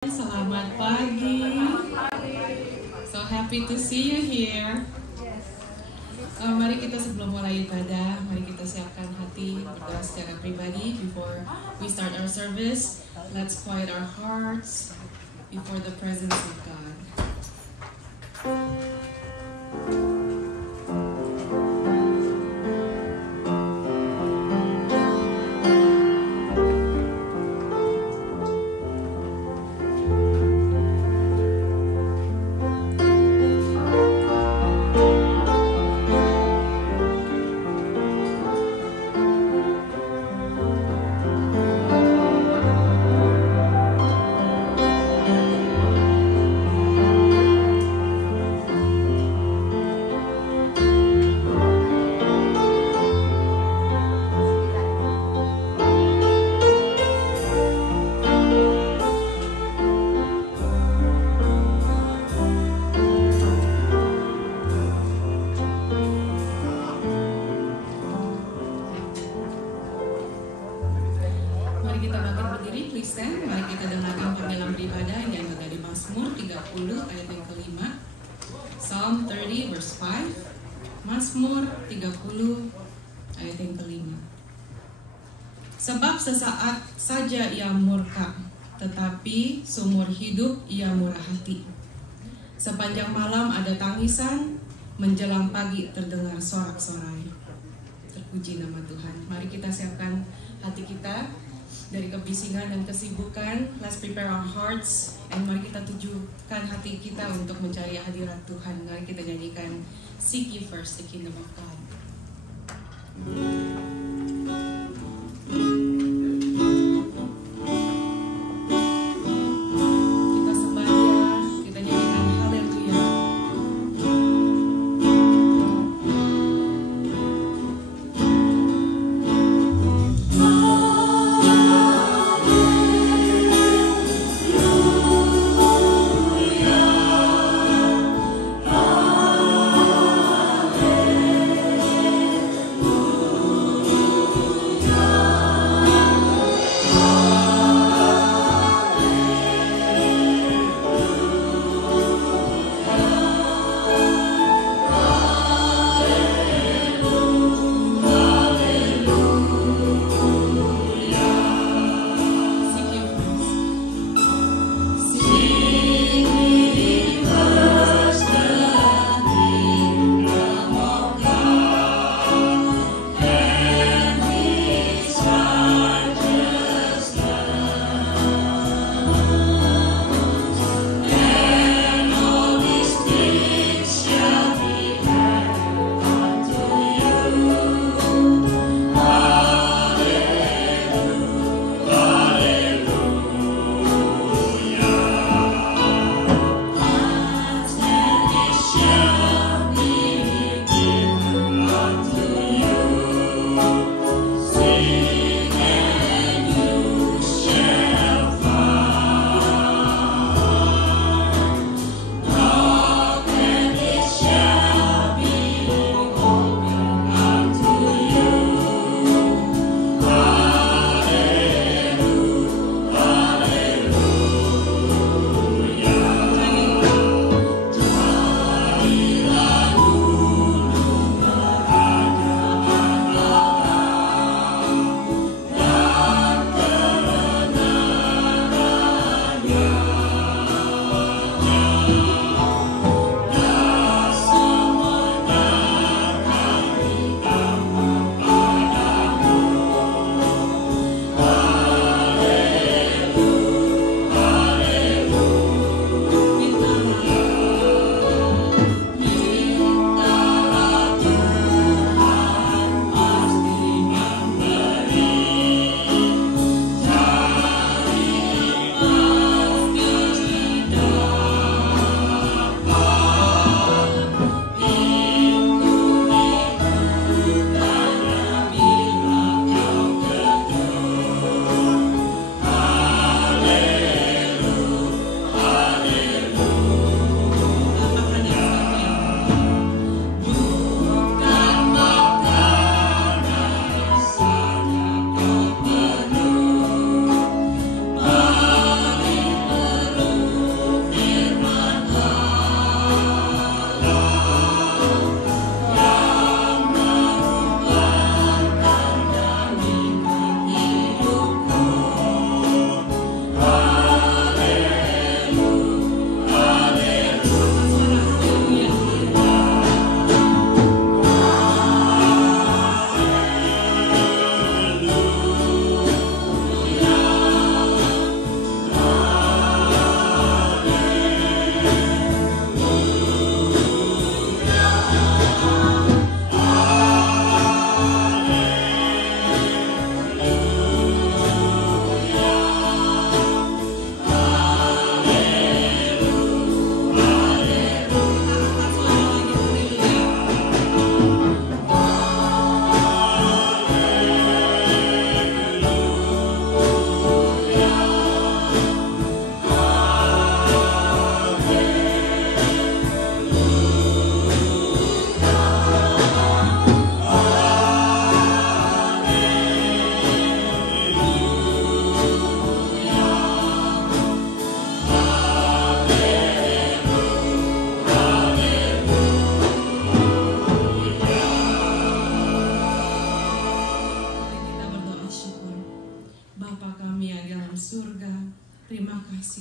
Selamat pagi. So happy to see you here. Mari kita sebelum mulai ibadah, mari kita siapkan hati berdoa secara pribadi before we start our service. Let's quiet our hearts before the presence of God. Psalm 30 verse 5, Mazmur 30 ayat yang kelima. Sebab sesaat saja ia murka, tetapi seumur hidup ia murah hati. Sepanjang malam ada tangisan, menjelang pagi terdengar sorak-sorai. Terpuji nama Tuhan. Mari kita siapkan hati kita dari kebisingan dan kesibukan. Let's prepare our hearts. And mari kita tujukan hati kita untuk mencari hadirat Tuhan. Mari kita nyanyikan Seek Ye First the Kingdom of God. Kita sembah Dia, kita nyanyikan haleluya. Oh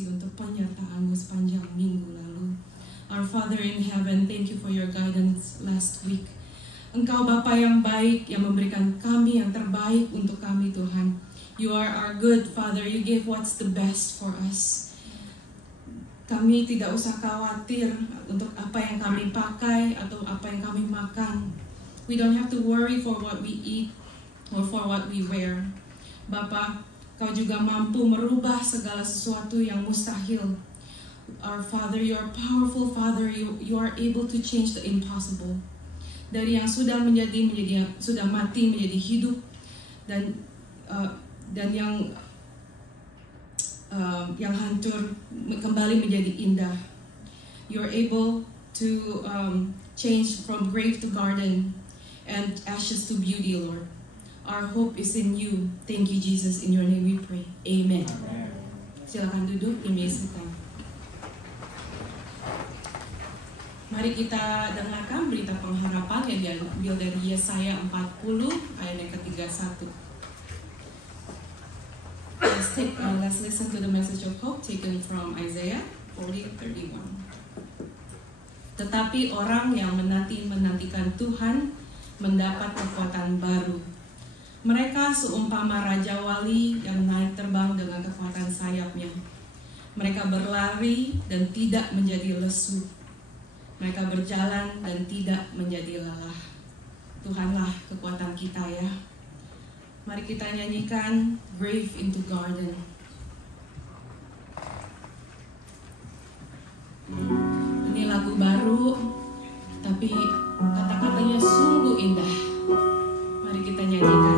kasih untuk penyertaan-Mu sepanjang minggu lalu. Our Father in heaven, thank you for your guidance last week. Engkau Bapa yang baik, yang memberikan kami yang terbaik untuk kami, Tuhan. You are our good Father, you gave what's the best for us. Kami tidak usah khawatir untuk apa yang kami pakai atau apa yang kami makan. We don't have to worry for what we eat or for what we wear. Bapa, Kau juga mampu merubah segala sesuatu yang mustahil. Our Father, you are powerful Father, you are able to change the impossible. Dari yang sudah sudah mati menjadi hidup, dan yang hancur kembali menjadi indah. You are able to change from grave to garden and ashes to beauty, Lord. Our hope is in you. Thank you, Jesus. In your name we pray. Amen. Amen. Silakan duduk, dimisikan. Mari kita dengarkan berita pengharapan yang diambil dari Yesaya 40 ayat yang ke-31. Let's listen to the message of hope taken from Isaiah 40:31. Tetapi orang yang menantikan Tuhan mendapat kekuatan baru. Mereka seumpama raja wali yang naik terbang dengan kekuatan sayapnya. Mereka berlari dan tidak menjadi lesu. Mereka berjalan dan tidak menjadi lelah. Tuhanlah kekuatan kita ya. Mari kita nyanyikan Grave into Garden. Ini lagu baru, tapi kata-katanya sungguh indah. Mari kita nyanyikan.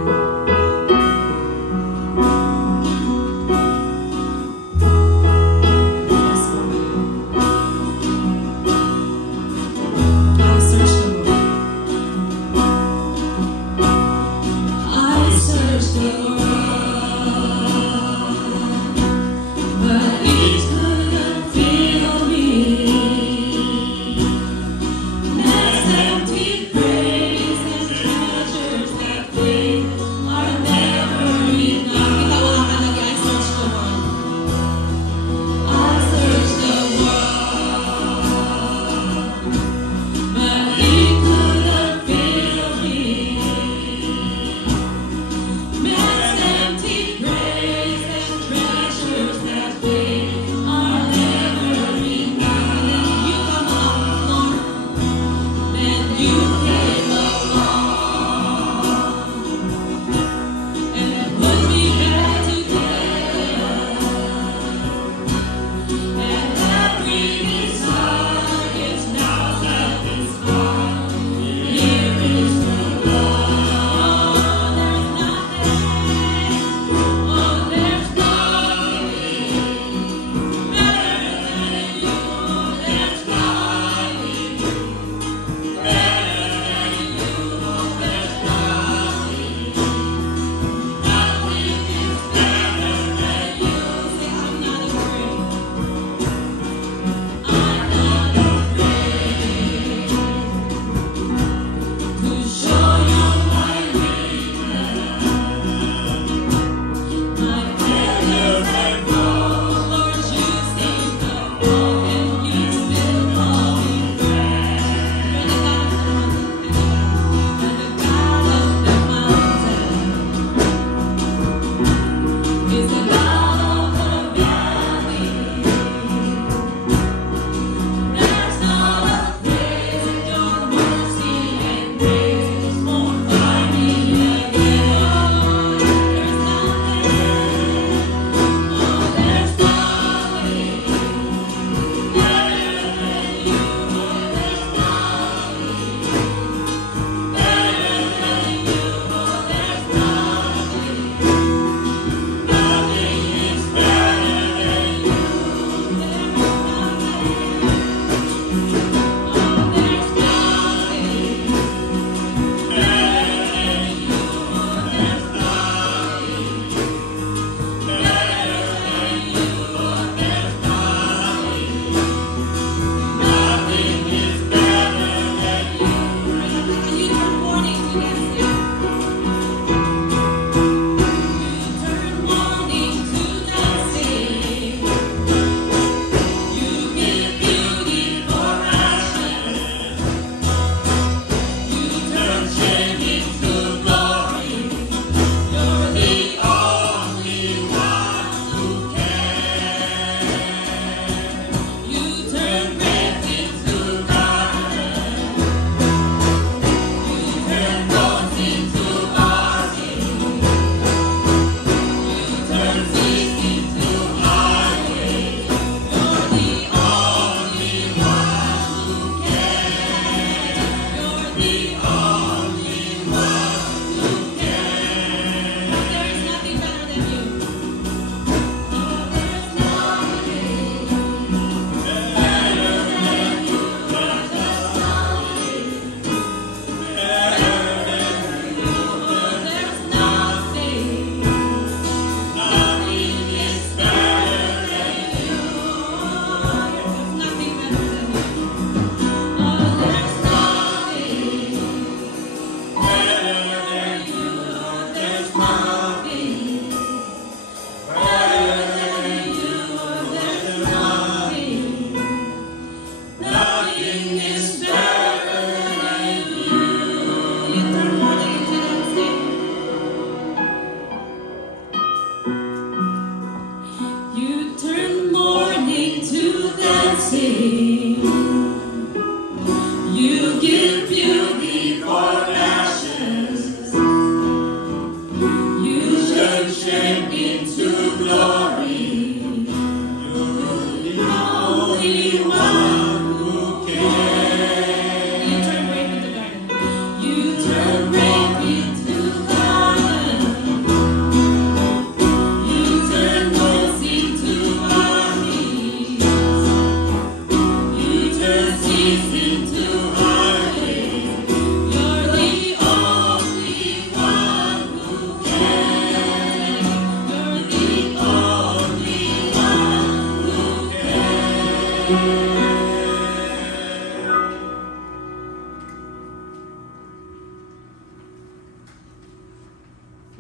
Empty praise and sing. You give beauty for ashes. You change shame into glory. You're the only one who can. You turn rain into garden. You turn rain into garden. You turn bones into armies. You turn seas into highways. You're the only one who can. You're the only one who can.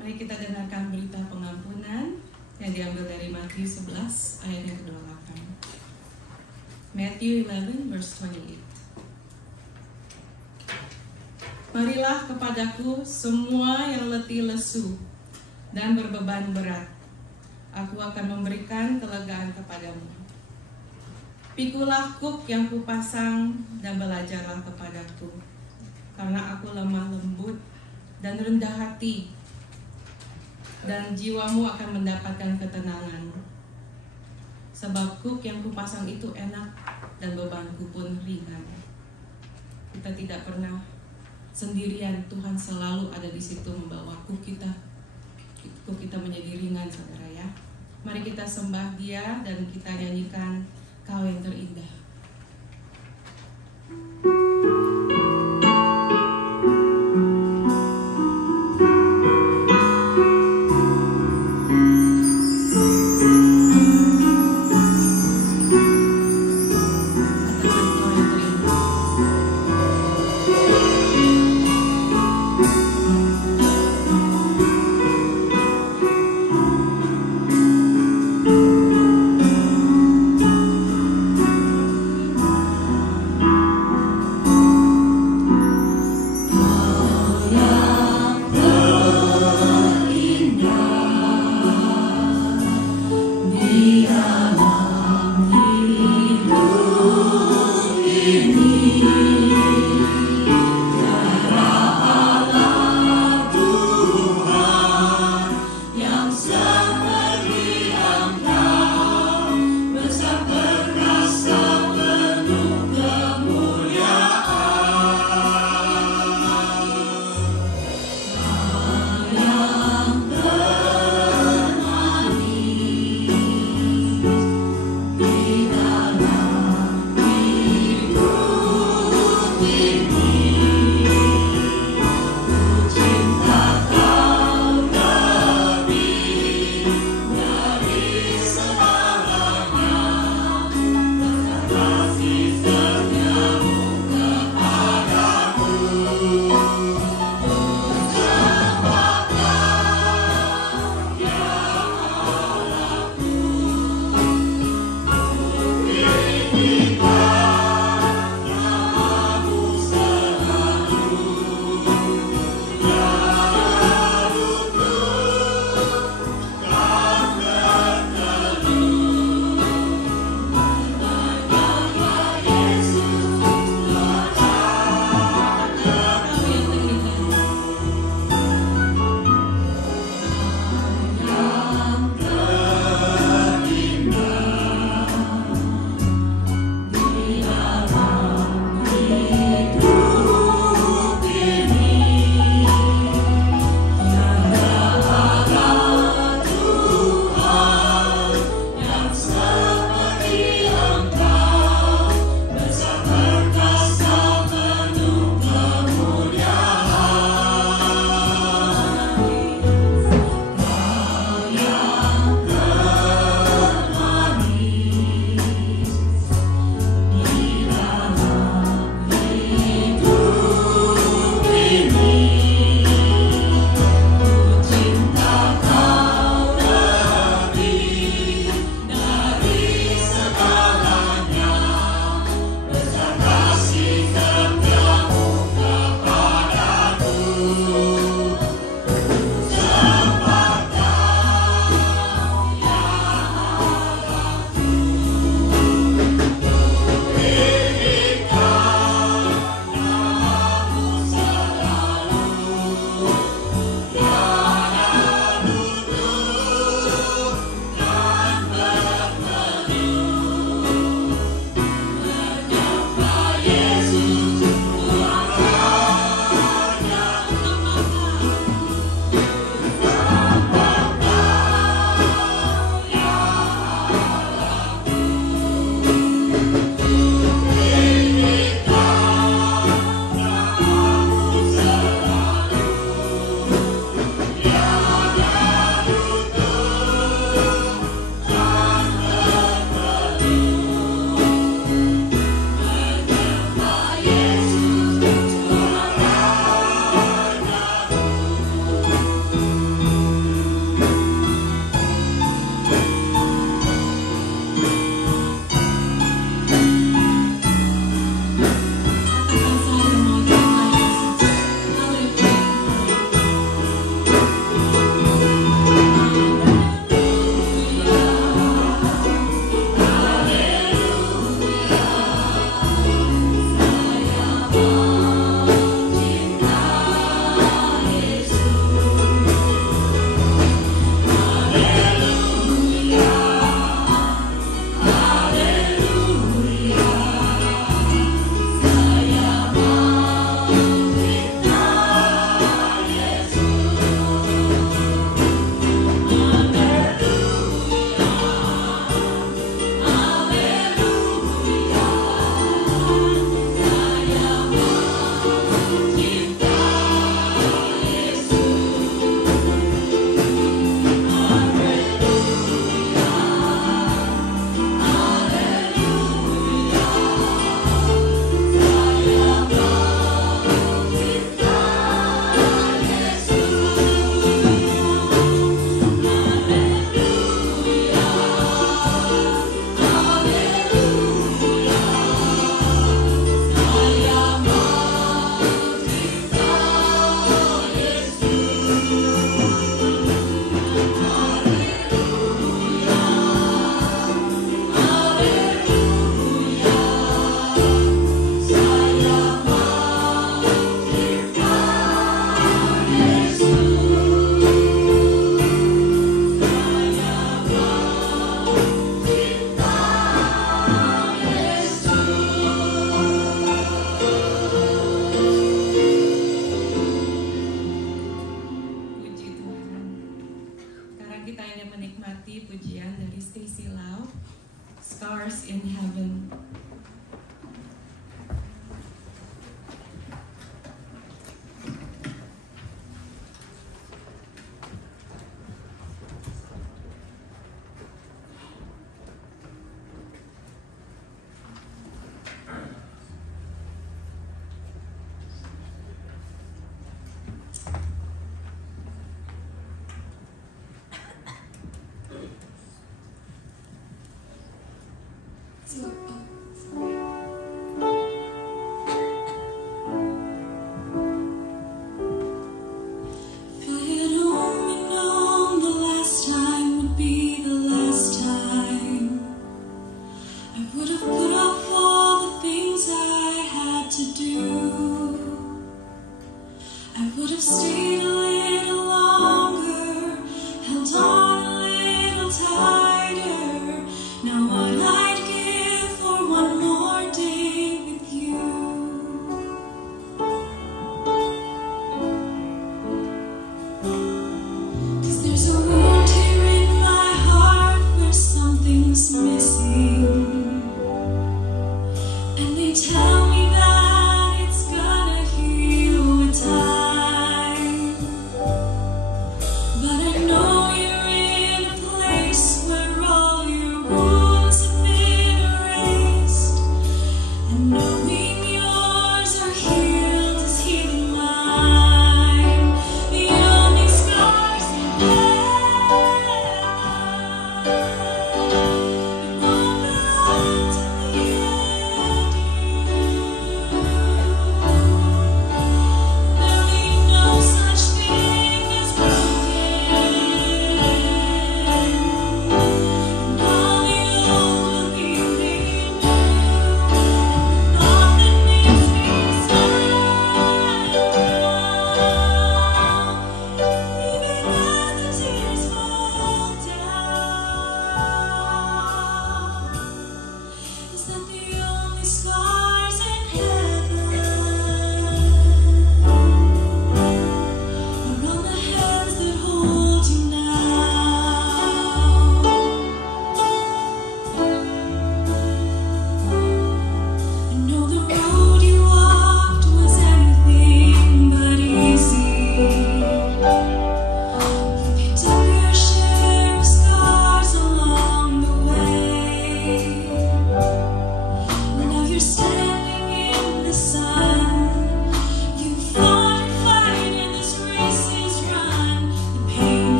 Mari kita dengarkan berita pengampunan yang diambil dari Matius 11 ayat yang ke-28. Matthew 11 verse 28. Marilah kepadaku semua yang letih lesu dan berbeban berat. Aku akan memberikan kelegaan kepadamu. Pikulah kuk yang kupasang dan belajarlah kepadaku, karena aku lemah lembut dan rendah hati, dan jiwamu akan mendapatkan ketenangan. Sebab kuk yang kupasang itu enak dan bebanku pun ringan. Kita tidak pernah sendirian, Tuhan selalu ada di situ membawa kuk kita. Kuk kita menjadi ringan, saudara ya. Mari kita sembah Dia dan kita nyanyikan Kau yang terindah.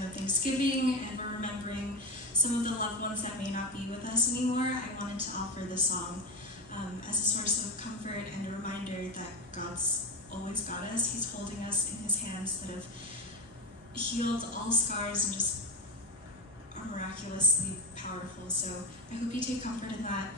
time of Thanksgiving and we're remembering some of the loved ones that may not be with us anymore, I wanted to offer this song as a source of comfort and a reminder that God's always got us. He's holding us in his hands that have healed all scars and just are miraculously powerful. So I hope you take comfort in that.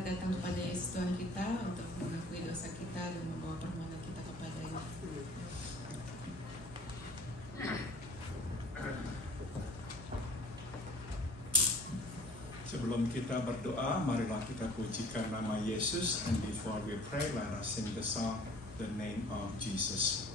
Datang kepada Yesus Tuhan kita untuk mengakui dosa kita dan membawa permohonan kita kepada-Nya. Sebelum kita berdoa, marilah kita pujikan nama Yesus. And before we pray, let us sing the song, The Name of Jesus.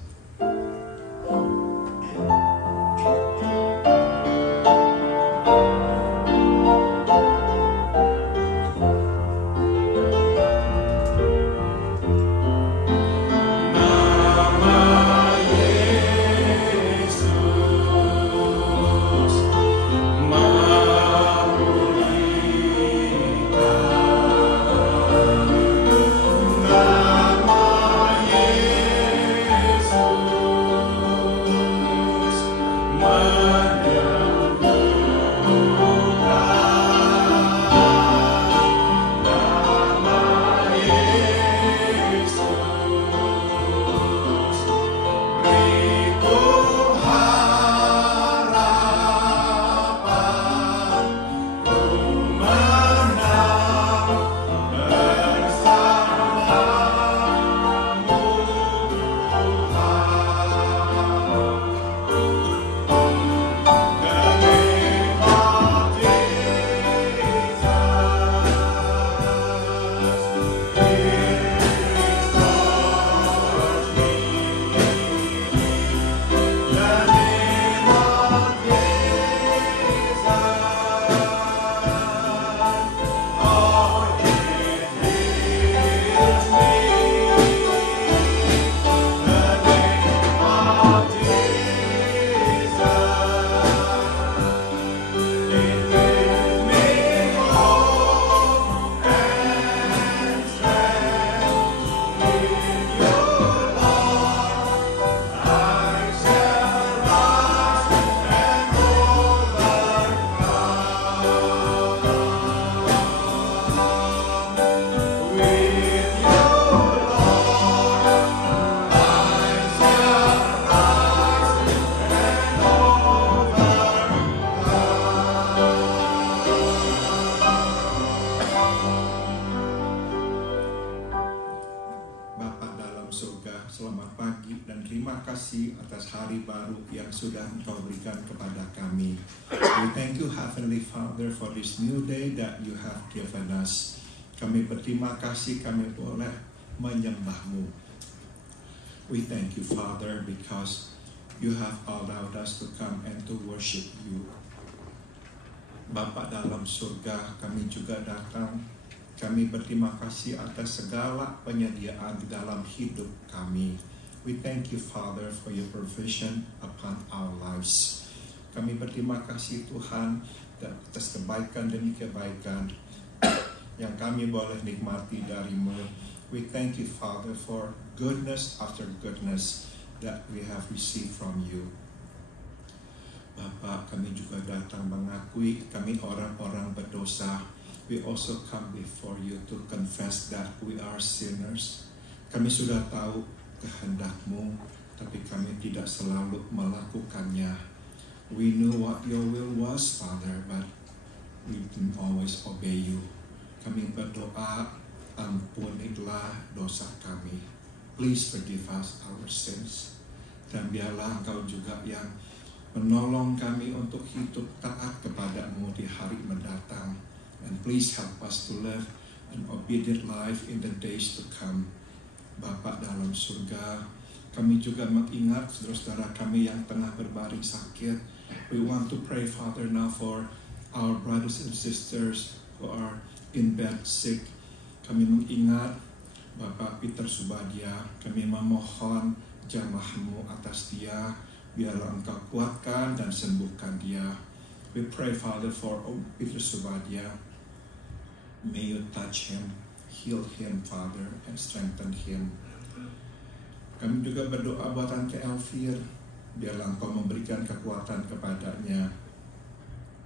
Atas hari baru yang sudah Engkau berikan kepada kami. We thank you, Heavenly Father, for this new day that you have given us. Kami berterima kasih kami boleh menyembah-Mu. We thank you, Father, because you have allowed us to come and to worship you. Bapa dalam surga, kami juga datang. Kami berterima kasih atas segala penyediaan di dalam hidup kami. We thank you, Father, for your provision upon our lives. Kami berterima kasih, Tuhan, atas kebaikan demi kebaikan yang kami boleh nikmati dari-Mu. We thank you, Father, for goodness after goodness that we have received from you. Bapa, kami juga datang mengakui kami orang-orang berdosa. We also come before you to confess that we are sinners. Kami sudah tahu kehendak-Mu, tapi kami tidak selalu melakukannya. We knew what your will was, Father, but we didn't always obey you. Kami berdoa, ampunilah dosa kami. Please forgive us our sins. Dan biarlah Engkau juga yang menolong kami untuk hidup taat kepada-Mu di hari mendatang. And please help us to live an obedient life in the days to come. Bapa dalam surga, kami juga mengingat saudara-saudara kami yang tengah berbaring sakit. We want to pray, Father, now for our brothers and sisters who are in bed sick. Kami mengingat Bapak Peter Subadia. Kami memohon jamah-Mu atas dia. Biarlah Engkau kuatkan dan sembuhkan dia. We pray, Father, for Peter Subadia. May you touch him, heal him, Father, and strengthen him. Kami juga berdoa buat Tante Elvir. Biarlah Engkau memberikan kekuatan kepadanya.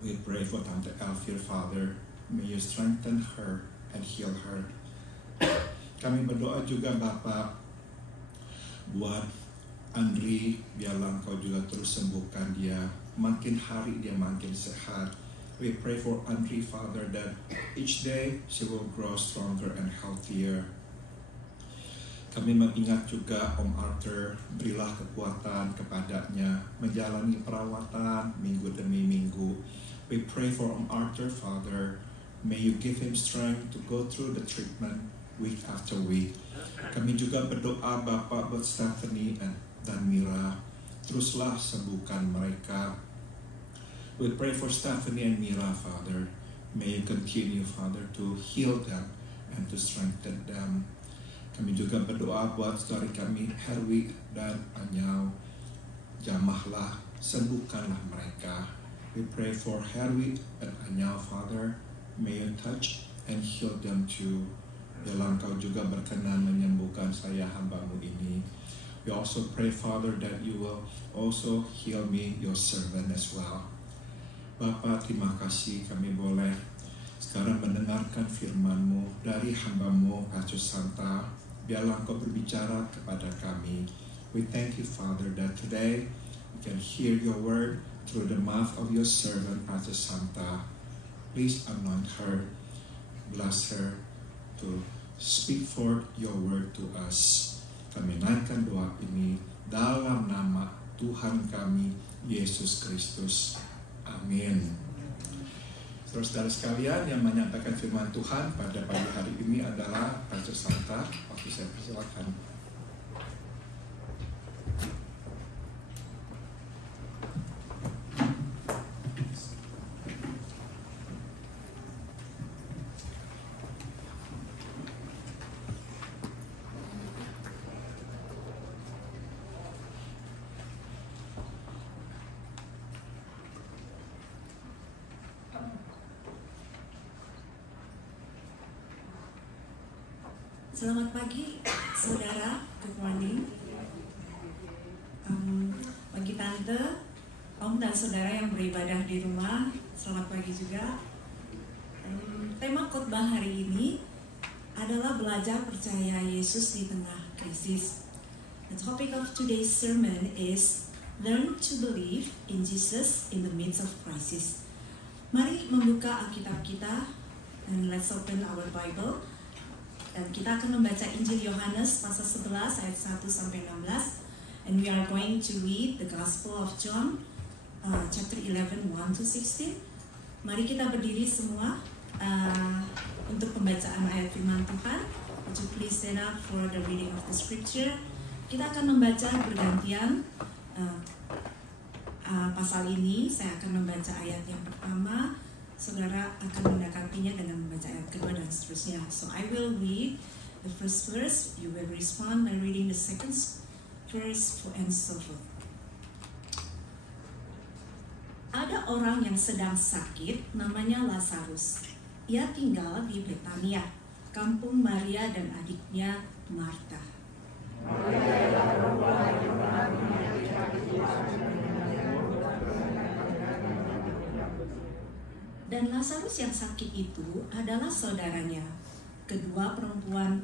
We pray for Tante Elvir, Father. May you strengthen her and heal her. Kami berdoa juga Bapak buat Andri. Biarlah Engkau juga terus sembuhkan dia. Makin hari dia makin sehat. We pray for Andri, Father, that each day she will grow stronger and healthier. Kami mengingat juga Om Arthur, berilah kekuatan kepadanya menjalani perawatan minggu demi minggu. We pray for Om Arthur, Father. May you give him strength to go through the treatment week after week. Kami juga berdoa Bapak buat Stephanie dan Mira. Teruslah sembuhkan mereka. We pray for Stephanie and Mira, Father. May you continue, Father, to heal them and to strengthen them. Kami juga berdoa buat saudara kami Herwi dan Anyau. Jamahlah, sembuhkanlah mereka. We pray for Herwi and Anyau, Father. May you touch and heal them too. Biarlah Engkau juga berkenan menyembuhkan saya hamba-Mu ini. We also pray, Father, that you will also heal me, your servant as well. Bapa, terima kasih kami boleh sekarang mendengarkan firman-Mu dari hamba-Mu, Pastor Santa. Biarlah Engkau berbicara kepada kami. We thank you, Father, that today we can hear your word through the mouth of your servant, Pastor Santa. Please anoint her, bless her to speak forth your word to us. Kami naikkan doa ini dalam nama Tuhan kami, Yesus Kristus. Amin. Saudara-saudara sekalian, yang menyampaikan firman Tuhan pada pagi hari ini adalah Pastor Santa. Waktu saya persilakan. Selamat pagi, saudara. Good morning. Bagi tante, om dan saudara yang beribadah di rumah, selamat pagi juga. Tema khotbah hari ini adalah belajar percaya Yesus di tengah krisis. The topic of today's sermon is Learn to believe in Jesus in the midst of crisis. Mari membuka Alkitab kita and let's open our Bible. Dan kita akan membaca Injil Yohanes pasal 11 ayat 1 sampai 16. And we are going to read the Gospel of John chapter 11 1 to 16. Mari kita berdiri semua untuk pembacaan ayat firman Tuhan. Would you please stand up for the reading of the scripture? Kita akan membaca bergantian pasal ini. Saya akan membaca ayat yang pertama, saudara akan mendekatinya dengan membaca ayat kedua dan seterusnya. So I will read the first verse, you will respond by reading the second verse, and so forth. Ada orang yang sedang sakit, namanya Lazarus. Ia tinggal di Betania, kampung Maria dan adiknya Marta. Dan Lazarus yang sakit itu adalah saudaranya. Kedua perempuan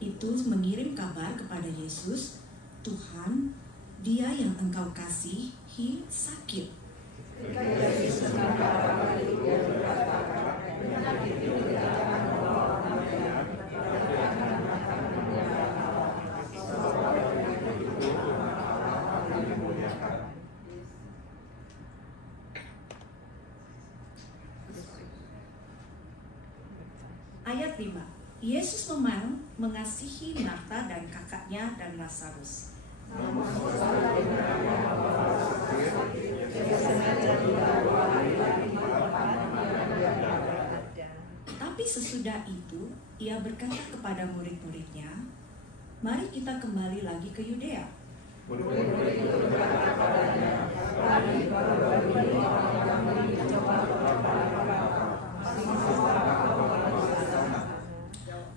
itu mengirim kabar kepada Yesus, Tuhan, dia yang engkau kasihi sakit. Ayat 5. Yesus memang mengasihi Marta dan kakaknya dan Lazarus. Tapi sesudah itu, ia berkata kepada murid-muridnya, "Mari kita kembali lagi ke Yudea."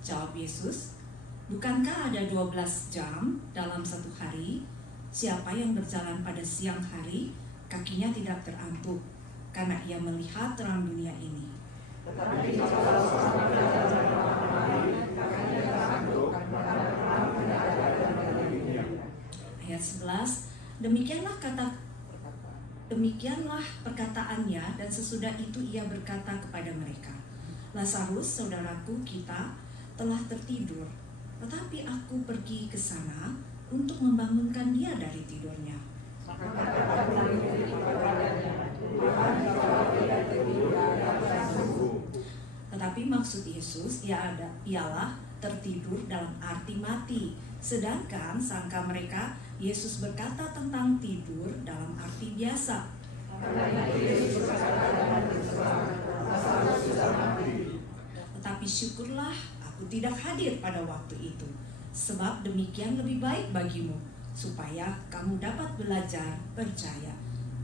Jawab Yesus, "Bukankah ada 12 jam dalam satu hari? Siapa yang berjalan pada siang hari, kakinya tidak terantuk, karena ia melihat terang dunia ini. Ayat 11, demikianlah perkataannya, dan sesudah itu ia berkata kepada mereka, "Lazarus, saudaraku kita, telah tertidur, tetapi aku pergi ke sana untuk membangunkan dia dari tidurnya." Tetapi maksud Yesus ialah tertidur dalam arti mati. Sedangkan sangka mereka Yesus berkata tentang tidur dalam arti biasa. Tetapi syukurlah aku tidak hadir pada waktu itu, sebab demikian lebih baik bagimu, supaya kamu dapat belajar percaya.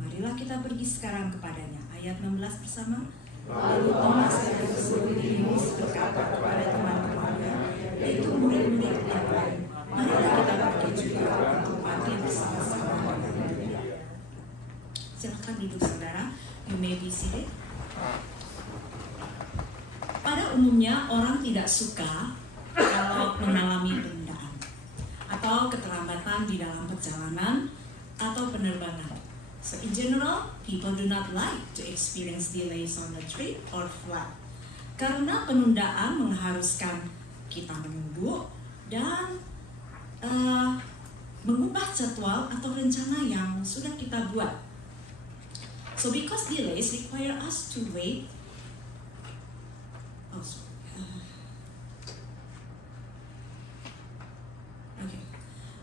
Marilah kita pergi sekarang kepadanya. Ayat 16 bersama. Lalu Thomas yang disebut Didimus berkata kepada teman-temannya, yaitu murid-murid yang lain, "Marilah kita pergi juga untuk mati bersama-sama dengan dia." Silakan duduk saudara. You may be seated. Pada umumnya orang tidak suka kalau mengalami penundaan atau keterlambatan di dalam perjalanan atau penerbangan. So in general, people do not like to experience delays on the trip or flight. Karena penundaan mengharuskan kita menunggu dan mengubah jadwal atau rencana yang sudah kita buat. So because delays require us to wait.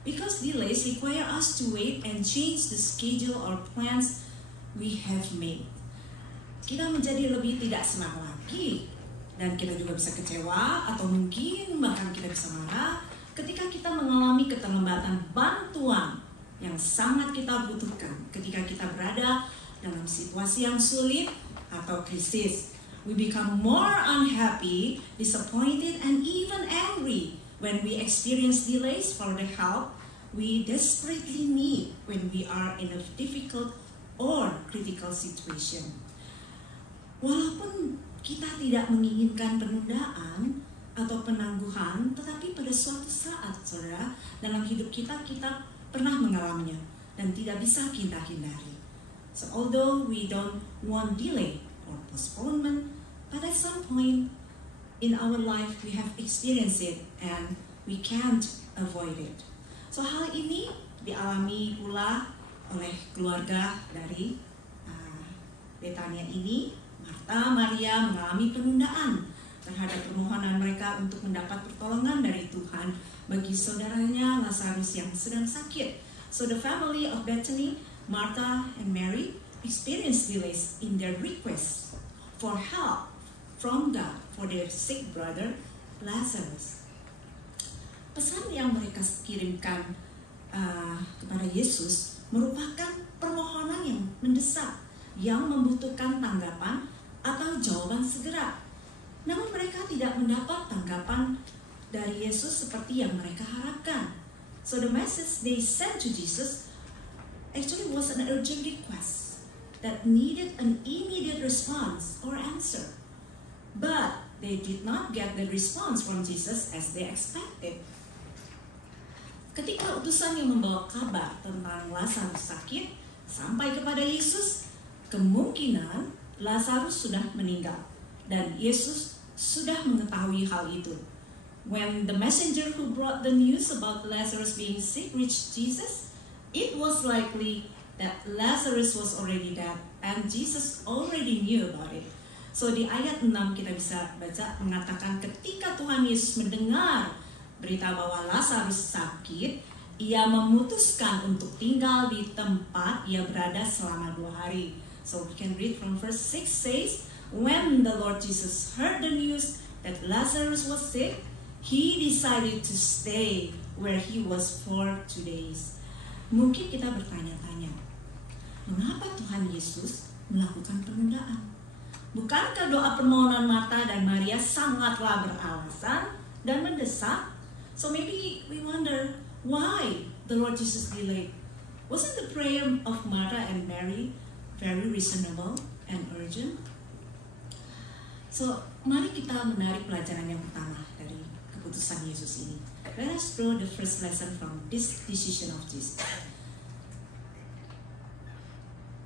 Because delays require us to wait and change the schedule or plans we have made. Kita menjadi lebih tidak senang lagi, dan kita juga bisa kecewa atau mungkin bahkan kita bisa marah ketika kita mengalami keterlambatan bantuan yang sangat kita butuhkan ketika kita berada dalam situasi yang sulit atau krisis. We become more unhappy, disappointed, and even angry when we experience delays for the help we desperately need when we are in a difficult or critical situation. Walaupun kita tidak menginginkan penundaan atau penangguhan, tetapi pada suatu saat, saudara, dalam hidup kita pernah mengalaminya dan tidak bisa kita hindari. So although we don't want delay or postponement, but at some point in our life we have experienced it and we can't avoid it. So hal ini dialami pula oleh keluarga dari Betania ini. Marta, Maria mengalami penundaan terhadap permohonan mereka untuk mendapat pertolongan dari Tuhan bagi saudaranya Lazarus yang sedang sakit. So the family of Bethany, Martha and Mary, experienced delays in their request for help from God for their sick brother Lazarus. Pesan yang mereka kirimkan kepada Yesus merupakan permohonan yang mendesak, yang membutuhkan tanggapan atau jawaban segera. Namun mereka tidak mendapat tanggapan dari Yesus seperti yang mereka harapkan. So the message they sent to Jesus actually was an urgent request that needed an immediate response or answer. But they did not get the response from Jesus as they expected. Ketika utusan yang membawa kabar tentang Lazarus sakit sampai kepada Yesus, kemungkinan Lazarus sudah meninggal dan Yesus sudah mengetahui hal itu. When the messenger who brought the news about Lazarus being sick reached Jesus, it was likely that Lazarus was already dead and Jesus already knew about it. So di ayat 6 kita bisa baca mengatakan ketika Tuhan Yesus mendengar berita bahwa Lazarus sakit, ia memutuskan untuk tinggal di tempat ia berada selama 2 hari. So we can read from verse 6 says, when the Lord Jesus heard the news that Lazarus was sick, he decided to stay where he was for 2 days. Mungkin kita bertanya-tanya, mengapa Tuhan Yesus melakukan penundaan? Bukankah doa permohonan Marta dan Maria sangatlah beralasan dan mendesak? So maybe we wonder why the Lord Jesus delayed. Wasn't the prayer of Martha and Mary very reasonable and urgent? So mari kita menarik pelajaran yang pertama dari keputusan Yesus ini. Let us draw the first lesson from this decision of Jesus.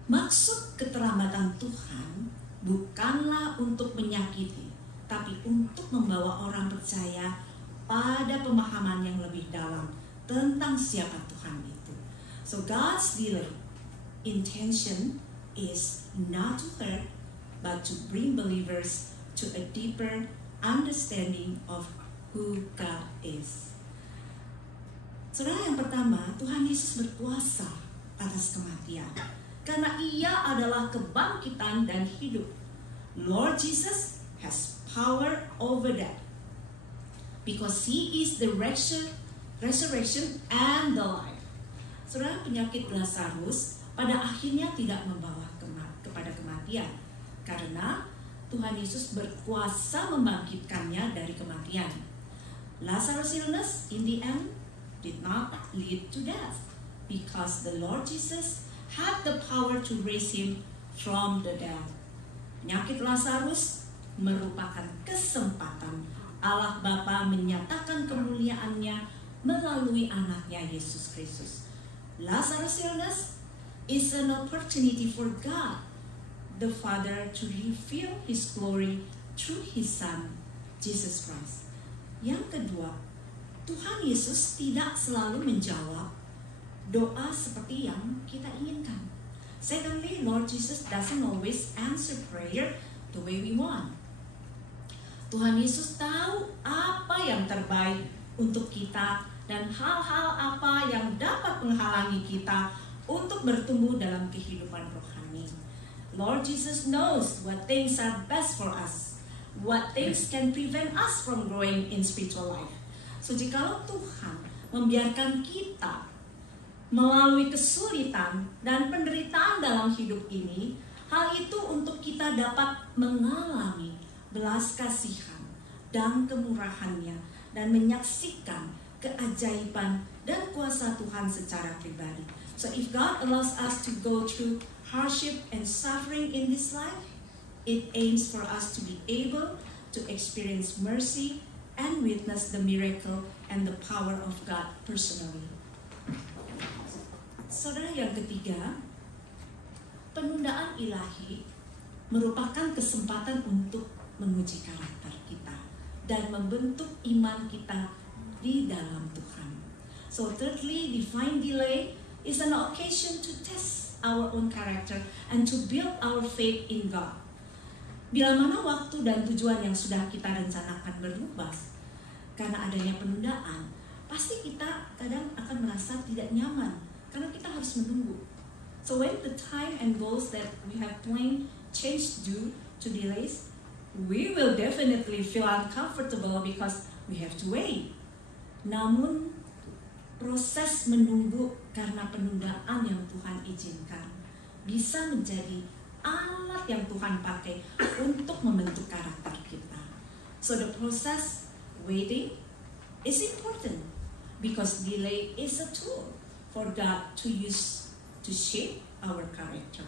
Maksud keterlambatan Tuhan bukanlah untuk menyakiti, tapi untuk membawa orang percaya pada pemahaman yang lebih dalam tentang siapa Tuhan itu. So God's delay intention is not to hurt, but to bring believers to a deeper understanding of who God is. Saudara, yang pertama, Tuhan Yesus berkuasa atas kematian karena Ia adalah kebangkitan dan hidup. Lord Jesus has power over that because He is the resurrection and the life. Saudara, penyakit Lazarus pada akhirnya tidak membawa kepada kematian karena Tuhan Yesus berkuasa membangkitkannya dari kematian. Lazarus' illness in the end did not lead to death because the Lord Jesus had the power to raise him from the dead. Penyakit Lazarus merupakan kesempatan Allah Bapa menyatakan kemuliaannya melalui anaknya Yesus Kristus. Lazarus' illness is an opportunity for God the Father to reveal His glory through His Son, Jesus Christ. Yang kedua, Tuhan Yesus tidak selalu menjawab doa seperti yang kita inginkan. Secondly, Lord Jesus doesn't always answer prayer the way we want. Tuhan Yesus tahu apa yang terbaik untuk kita dan hal-hal apa yang dapat menghalangi kita untuk bertumbuh dalam kehidupan rohani. Lord Jesus knows what things are best for us, what things can prevent us from growing in spiritual life. So jikalau Tuhan membiarkan kita melalui kesulitan dan penderitaan dalam hidup ini, hal itu untuk kita dapat mengalami belas kasihan dan kemurahannya dan menyaksikan keajaiban dan kuasa Tuhan secara pribadi. So if God allows us to go through hardship and suffering in this life, it aims for us to be able to experience mercy and witness the miracle and the power of God personally. Saudara, yang ketiga, penundaan ilahi merupakan kesempatan untuk menguji karakter kita dan membentuk iman kita di dalam Tuhan. So thirdly, divine delay is an occasion to test our own character and to build our faith in God. Bila mana waktu dan tujuan yang sudah kita rencanakan berubah karena adanya penundaan, pasti kita kadang akan merasa tidak nyaman karena kita harus menunggu. So when the time and goals that we have planned change due to delays, we will definitely feel uncomfortable because we have to wait. Namun proses menunggu karena penundaan yang Tuhan izinkan bisa menjadi alat yang Tuhan pakai untuk membentuk karakter kita. So the process waiting is important because delay is a tool for God to use to shape our character.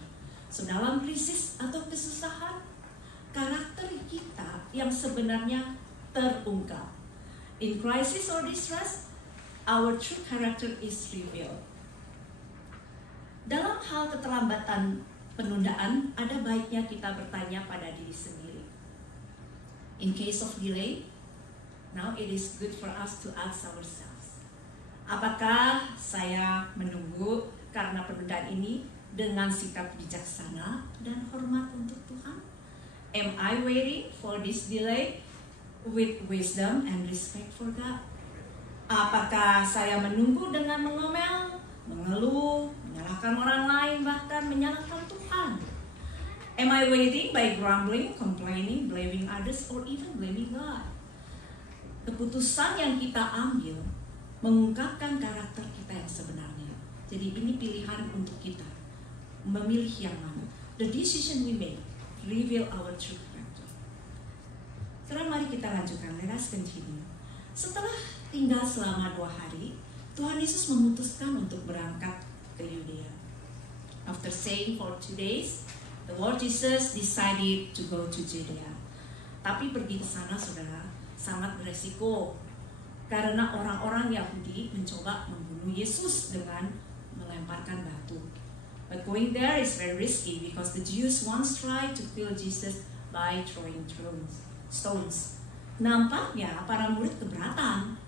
So dalam krisis atau kesusahan, karakter kita yang sebenarnya terungkap. In crisis or distress, our true character is revealed. Dalam hal keterlambatan penundaan, ada baiknya kita bertanya pada diri sendiri. In case of delay, now it is good for us to ask ourselves, apakah saya menunggu karena penundaan ini dengan sikap bijaksana dan hormat untuk Tuhan? Am I waiting for this delay with wisdom and respect for God? Apakah saya menunggu dengan mengomel, mengeluh, menyalahkan orang lain, bahkan menyalahkan Tuhan? Am I waiting by grumbling, complaining, blaming others, or even blaming God? Keputusan yang kita ambil mengungkapkan karakter kita yang sebenarnya. Jadi ini pilihan untuk kita memilih yang mana. The decision we make reveal our true character. Sekarang mari kita lanjutkan. Let us continue. Setelah tinggal selama 2 hari, Tuhan Yesus memutuskan untuk berangkat ke Yudea. After staying for 2 days, the Lord Jesus decided to go to Judea. Tapi pergi ke sana, saudara, sangat beresiko. Karena orang-orang Yahudi mencoba membunuh Yesus dengan melemparkan batu. But going there is very risky because the Jews once tried to kill Jesus by throwing stones. Nampaknya para murid keberatan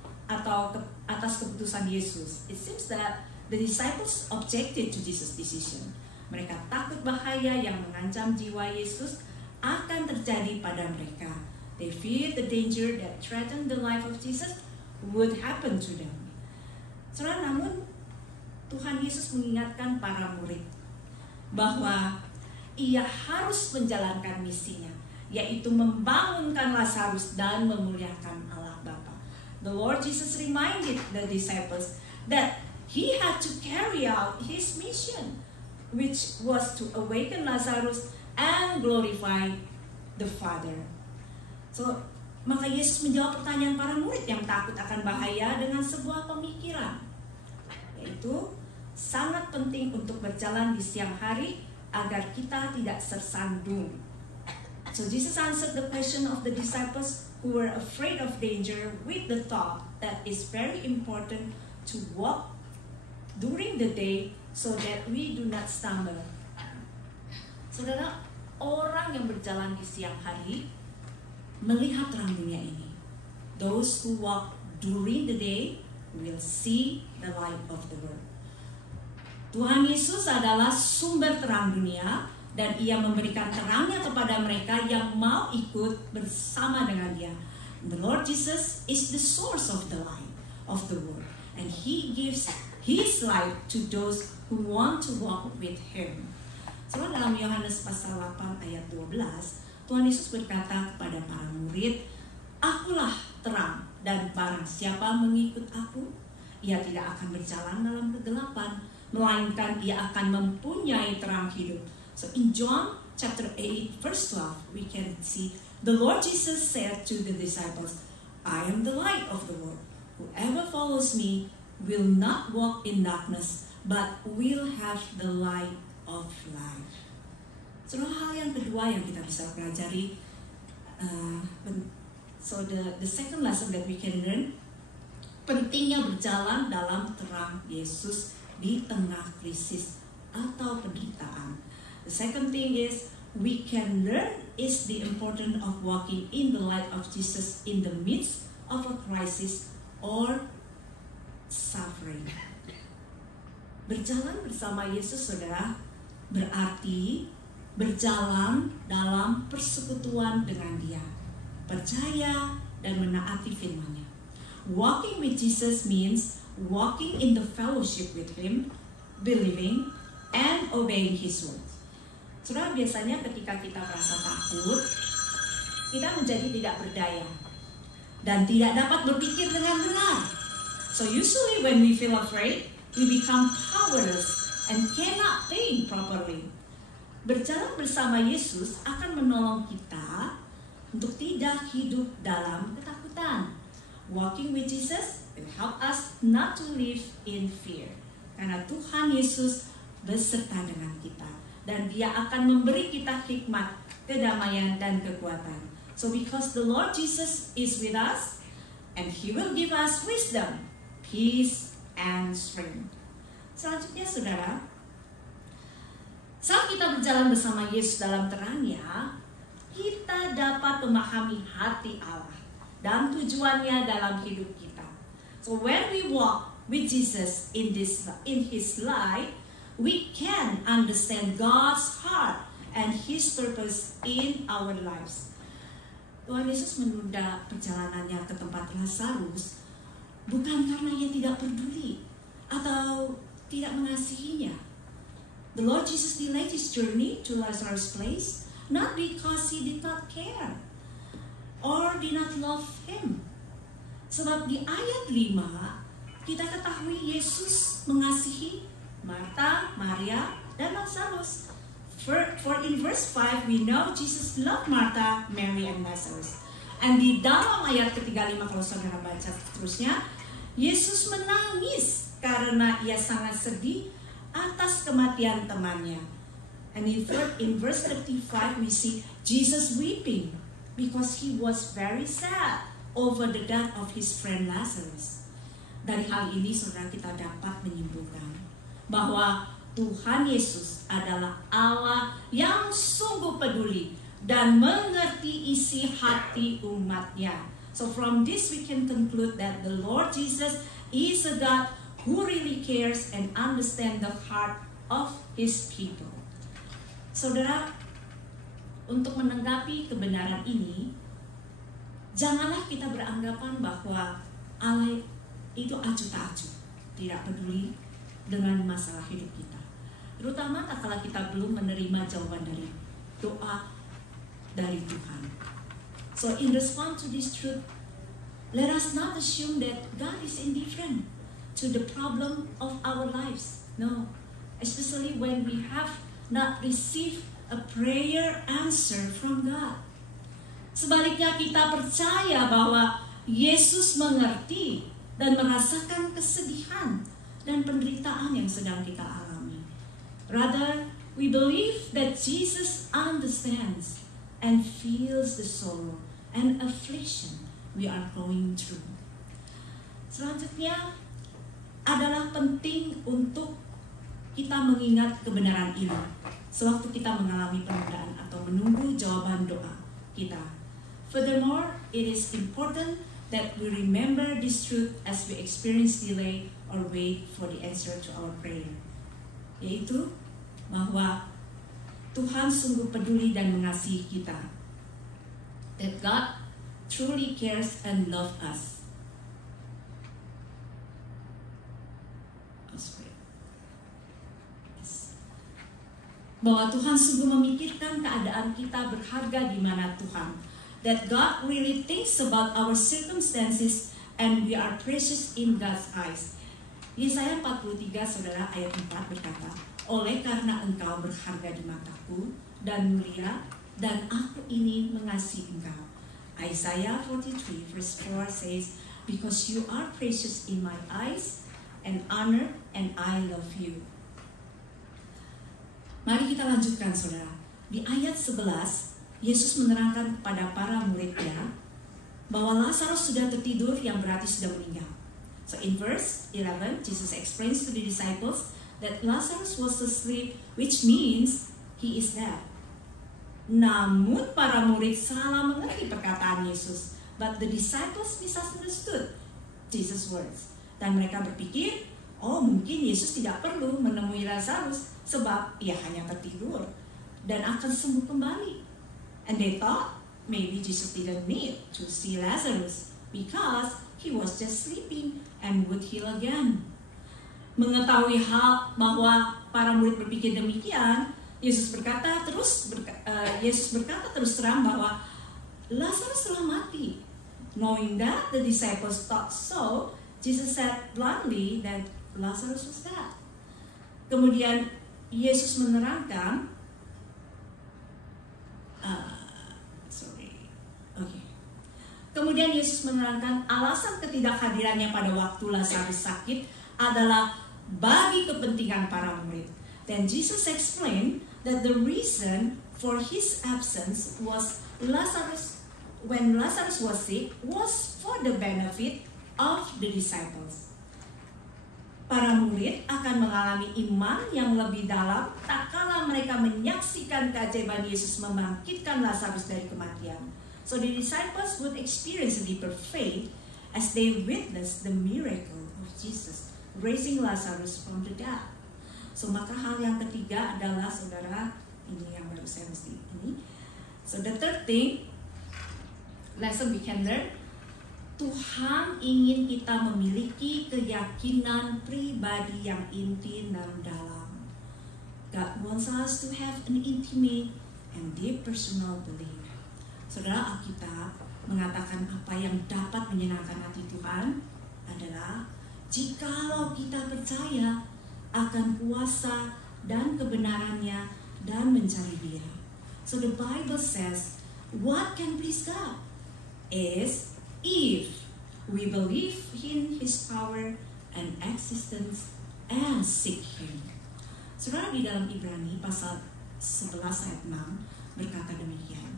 atas keputusan Yesus. It seems that the disciples objected to Jesus' decision. Mereka takut bahaya yang mengancam jiwa Yesus akan terjadi pada mereka. They feared the danger that threatened the life of Jesus would happen to them. Namun Tuhan Yesus mengingatkan para murid bahwa ia harus menjalankan misinya, yaitu membangunkan Lazarus dan memuliakan Allah Bapa. The Lord Jesus reminded the disciples that he had to carry out his mission, which was to awaken Lazarus and glorify the Father. So, maka Yesus menjawab pertanyaan para murid yang takut akan bahaya dengan sebuah pemikiran, yaitu sangat penting untuk berjalan di siang hari agar kita tidak tersandung. So Jesus answered the question of the disciples who were afraid of danger with the thought that it's very important to walk during the day so that we do not stumble. Saudara, orang yang berjalan di siang hari melihat terang dunia ini. Those who walk during the day will see the light of the world. Tuhan Yesus adalah sumber terang dunia dan ia memberikan terangnya kepada mereka yang mau ikut bersama dengan dia. The Lord Jesus is the source of the light of the world and he gives his light to those who want to walk with him. So dalam Yohanes pasal 8 ayat 12, Tuhan Yesus berkata kepada para murid, "Akulah terang dan barang siapa mengikut aku, ia tidak akan berjalan dalam kegelapan, melainkan ia akan mempunyai terang hidup." So in John chapter 8 verse 12 we can see the Lord Jesus said to the disciples, "I am the light of the world. Whoever follows me will not walk in darkness, but will have the light of life." So hal yang kedua yang kita bisa pelajari, so the second lesson that we can learn, pentingnya berjalan dalam terang Yesus di tengah krisis atau penderitaan. The second thing is we can learn is the importance of walking in the light of Jesus in the midst of a crisis or suffering. Berjalan bersama Yesus, saudara, berarti berjalan dalam persekutuan dengan Dia, percaya dan menaati firman-Nya. Walking with Jesus means walking in the fellowship with Him, believing and obeying His word. Saudara, biasanya ketika kita merasa takut, kita menjadi tidak berdaya dan tidak dapat berpikir dengan benar. So usually when we feel afraid, we become powerless and cannot think properly. Berjalan bersama Yesus akan menolong kita untuk tidak hidup dalam ketakutan. Walking with Jesus will help us not to live in fear. Karena Tuhan Yesus beserta dengan kita. Dan Dia akan memberi kita hikmat, kedamaian, dan kekuatan. So because the Lord Jesus is with us, and He will give us wisdom, peace, and strength. Selanjutnya, saudara, saat kita berjalan bersama Yesus dalam terangnya, kita dapat memahami hati Allah dan tujuannya dalam hidup kita. So when we walk with Jesus in His light, we can understand God's heart and His purpose in our lives. Tuhan Yesus menunda perjalanannya ke tempat Lazarus bukan karena ia tidak peduli atau tidak mengasihinya. The Lord Jesus delayed his journey to Lazarus' place not because he did not care or did not love him. Sebab di ayat 5 kita ketahui Yesus mengasihi Marta, Maria, dan Lazarus. For in verse 5 we know Jesus loved Martha, Mary, and Lazarus. And di dalam ayat ke-35 kalau saudara baca terusnya, Yesus menangis karena ia sangat sedih atas kematian temannya. And in verse 35 we see Jesus weeping because he was very sad over the death of his friend Lazarus. Dari hal ini saudara kita dapat menyimpulkan bahwa Tuhan Yesus adalah Allah yang sungguh peduli dan mengerti isi hati umatnya. So from this we can conclude that the Lord Jesus is a God who really cares and understands the heart of His people. Saudara, untuk menanggapi kebenaran ini, janganlah kita beranggapan bahwa Allah itu acuh tak acuh, tidak peduli dengan masalah hidup kita. Terutama kalau kita belum menerima jawaban dari doa dari Tuhan. So in response to this truth, let us not assume that God is indifferent to the problem of our lives. No, especially when we have not received a prayer answer from God. Sebaliknya kita percaya bahwa Yesus mengerti dan merasakan kesedihan dan penderitaan yang sedang kita alami. Rather, we believe that Jesus understands and feels the sorrow and affliction we are going through. Selanjutnya adalah penting untuk kita mengingat kebenaran ini sewaktu kita mengalami penundaan atau menunggu jawaban doa kita. Furthermore, it is important that we remember this truth as we experience delay or wait for the answer to our prayer. Yaitu bahwa Tuhan sungguh peduli dan mengasihi kita. That God truly cares and loves us. Bahwa Tuhan sungguh memikirkan keadaan kita berharga di mana Tuhan. That God really thinks about our circumstances and we are precious in God's eyes. Yesaya 43 saudara ayat 4 berkata, oleh karena engkau berharga di mataku dan mulia dan aku ini mengasihi engkau. Isaiah 43 verse 4 says, because you are precious in my eyes and honor and I love you. Mari kita lanjutkan saudara. Di ayat 11, Yesus menerangkan kepada para muridnya bahwa Lazarus sudah tertidur yang berarti sudah meninggal. So in verse 11, Jesus explains to the disciples that Lazarus was asleep, which means he is dead. Namun para murid salah mengerti perkataan Yesus, but the disciples misunderstood Jesus' words. Dan mereka berpikir, oh mungkin Yesus tidak perlu menemui Lazarus sebab ia hanya tertidur dan akan sembuh kembali. And they thought maybe Jesus didn't need to see Lazarus because he was just sleeping and would heal again. Mengetahui hal bahwa para murid berpikir demikian, Yesus berkata terus terang bahwa Lazarus telah mati. Knowing that the disciples thought so, Jesus said bluntly that Lazarus was dead. Kemudian Yesus menerangkan, Kemudian Yesus menerangkan alasan ketidakhadirannya pada waktu Lazarus sakit adalah bagi kepentingan para murid. Then Jesus explained that the reason for his absence was when Lazarus was sick was for the benefit of the disciples. Para murid akan mengalami iman yang lebih dalam tak kala mereka menyaksikan keajaiban Yesus membangkitkan Lazarus dari kematian. So the disciples would experience a deeper faith as they witnessed the miracle of Jesus raising Lazarus from the dead. So maka hal yang ketiga adalah saudara, ini yang baru saya mesti ini. So the third thing lesson we can learn Tuhan ingin kita memiliki keyakinan pribadi yang inti dan dalam. God wants us to have an intimate and deep personal belief. Saudara, Alkitab mengatakan apa yang dapat menyenangkan hati Tuhan adalah jikalau kita percaya akan kuasa dan kebenarannya dan mencari Dia. So the Bible says, what can please God is if we believe in His power and existence and seek Him. Saudara, di dalam Ibrani pasal 11 ayat 6 berkata demikian.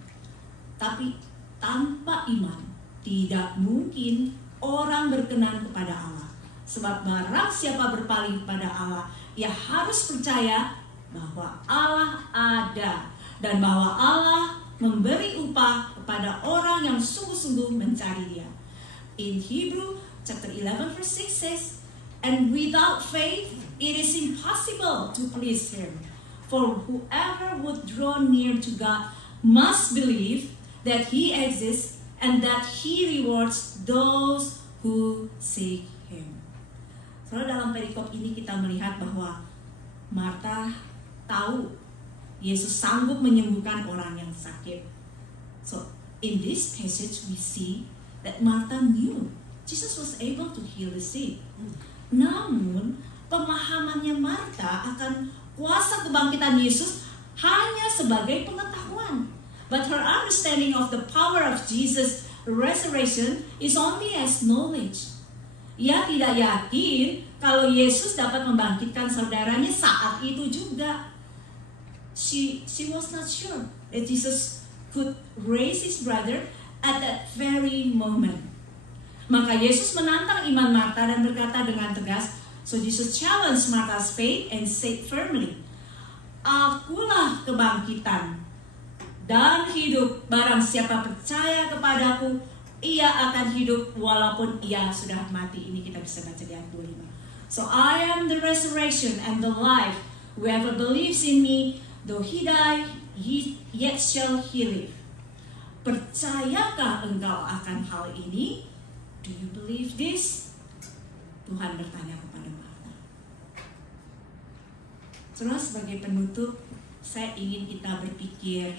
Tapi tanpa iman tidak mungkin orang berkenan kepada Allah. Sebab barang siapa berpaling kepada Allah, ia harus percaya bahwa Allah ada dan bahwa Allah memberi upah kepada orang yang sungguh-sungguh mencari Dia. In Hebrew chapter 11 verse 6 says, "And without faith it is impossible to please Him. For whoever would draw near to God must believe that He exists and that He rewards those who seek Him." Soalnya dalam perikop ini kita melihat bahwa Marta tahu Yesus sanggup menyembuhkan orang yang sakit. So in this passage we see that Martha knew Jesus was able to heal the sick. Namun pemahamannya Martha akan kuasa kebangkitan Yesus hanya sebagai pengetahuan. But her understanding of the power of Jesus' resurrection is only as knowledge. Ia tidak yakin kalau Yesus dapat membangkitkan saudaranya saat itu juga. She was not sure that Jesus could raise his brother at that very moment. Maka Yesus menantang iman Martha dan berkata dengan tegas. So Jesus challenged Martha's faith and said firmly, "Akulah kebangkitan dan hidup. Barang siapa percaya kepadaku, ia akan hidup walaupun ia sudah mati." Ini kita bisa baca di ayat 25. So I am the resurrection and the life. Whoever believes in me, though he die, yet shall he live. Percayakah engkau akan hal ini? Do you believe this? Tuhan bertanya kepada Martha. Saudara, sebagai penutup, saya ingin kita berpikir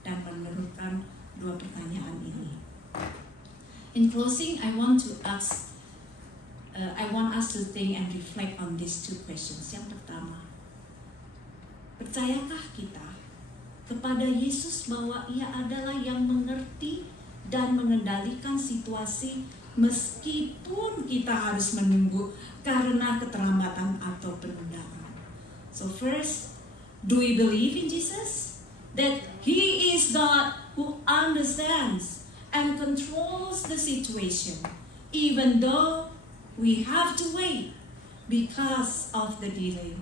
dan meneruskan dua pertanyaan ini. In closing, I want us to think and reflect on these two questions. Yang pertama, percayakah kita kepada Yesus bahwa Ia adalah yang mengerti dan mengendalikan situasi meskipun kita harus menunggu karena keterlambatan atau penundaan? So first, do we believe in Jesus? That He is God who understands and controls the situation, even though we have to wait because of the delay.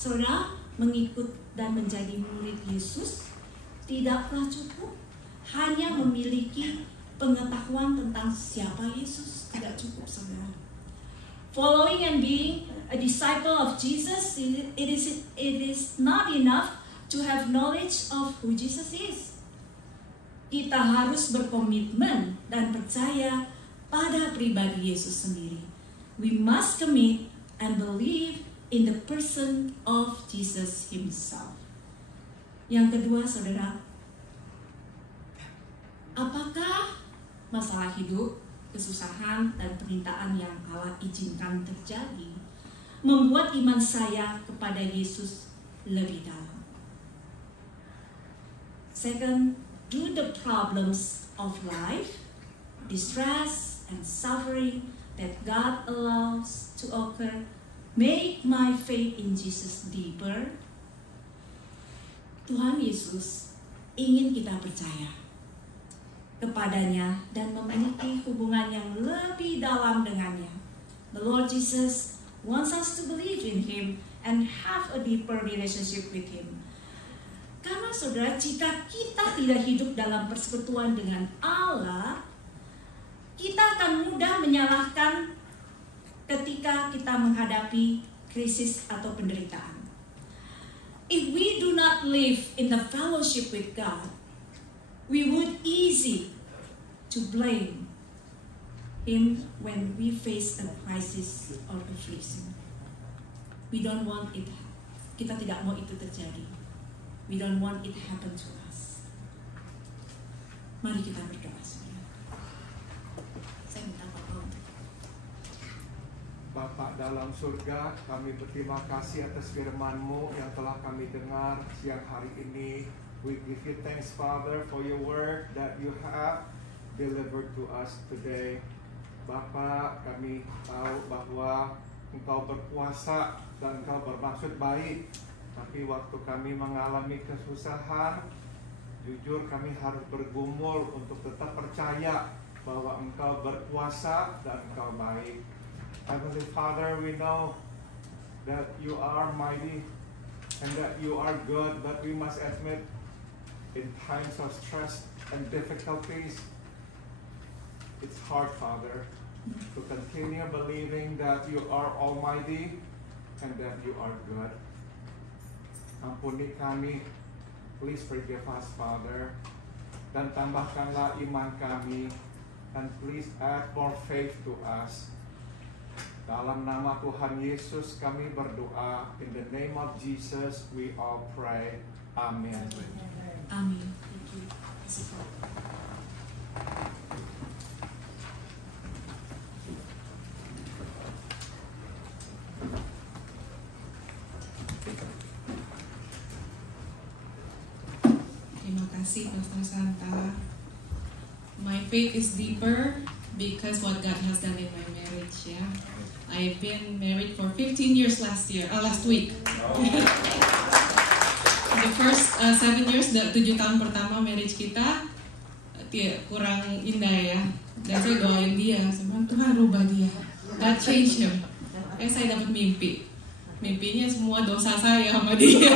Saudara, mengikut dan menjadi murid Yesus tidaklah cukup hanya memiliki pengetahuan tentang siapa Yesus. Tidak cukup, saudara. Following and being a disciple of Jesus, it is not enough to have knowledge of who Jesus is. Kita harus berkomitmen dan percaya pada pribadi Yesus sendiri. We must commit and believe in the person of Jesus Himself. Yang kedua, saudara, apakah masalah hidup, kesusahan, dan penderitaan yang Allah izinkan terjadi membuat iman saya kepada Yesus lebih dalam? Second, do the problems of life, distress, and suffering that God allows to occur make my faith in Jesus deeper? Tuhan Yesus ingin kita percaya kepadanya dan memiliki hubungan yang lebih dalam dengannya. The Lord Jesus wants us to believe in Him and have a deeper relationship with Him. Karena saudara, jika kita tidak hidup dalam persekutuan dengan Allah, kita akan mudah menyalahkan ketika kita menghadapi krisis atau penderitaan. If we do not live in the fellowship with God, we would easy to blame when we face a crisis or affliction. We don't want it. Kita tidak mau itu terjadi. We don't want it happen to us. Mari kita berdoa, saudara. Saya minta Bapak untuk. Bapa dalam surga, kami berterima kasih atas firman-Mu yang telah kami dengar siang hari ini. We give you thanks, Father, for your word that you have delivered to us today. Bapa, kami tahu bahwa Engkau berkuasa dan Engkau bermaksud baik. Tapi waktu kami mengalami kesusahan, jujur kami harus bergumul untuk tetap percaya bahwa Engkau berkuasa dan Engkau baik. Heavenly Father, we know that you are mighty and that you are good, but we must admit in times of stress and difficulties, it's hard, Father, to continue believing that you are almighty and that you are good. Ampuni kami, please forgive us, Father, dan tambahkanlah iman kami, and please add more faith to us. Dalam nama Tuhan Yesus kami berdoa. In the name of Jesus we all pray. Amin. Amin. Thank you. Terima kasih, Pastor Santa. My faith is deeper because what God has done in my marriage. Yeah, I've been married for 15 years last week. The first 7 years, 7 tahun pertama marriage kita kurang indah ya. Dan saya doain dia, sebenarnya Tuhan rubah dia. God change him. Saya dapat mimpi. Mimpinya semua dosa saya sama dia.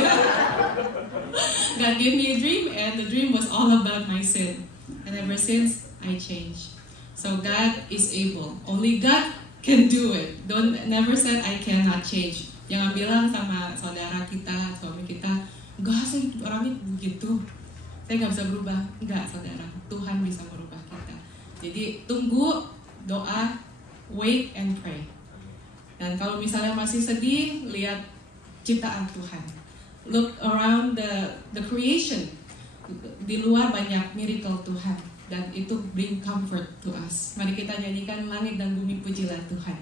God gave me a dream, and the dream was all about my sin. And ever since, I changed. So God is able. Only God can do it. Never said I cannot change. Jangan bilang sama saudara kita, suami kita, enggak sih orangnya begitu, saya nggak bisa berubah. Enggak, saudara, Tuhan bisa merubah kita. Jadi tunggu, doa, wait and pray. Dan kalau misalnya masih sedih, lihat ciptaan Tuhan. Look around the creation. Di luar banyak miracle Tuhan, dan itu bring comfort to us. Mari kita nyanyikan langit dan bumi pujilah Tuhan.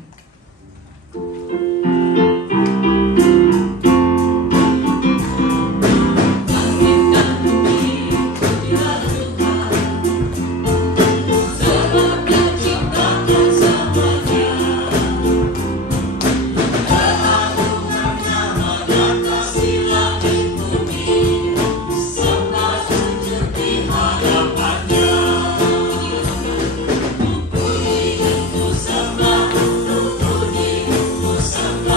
Sembah,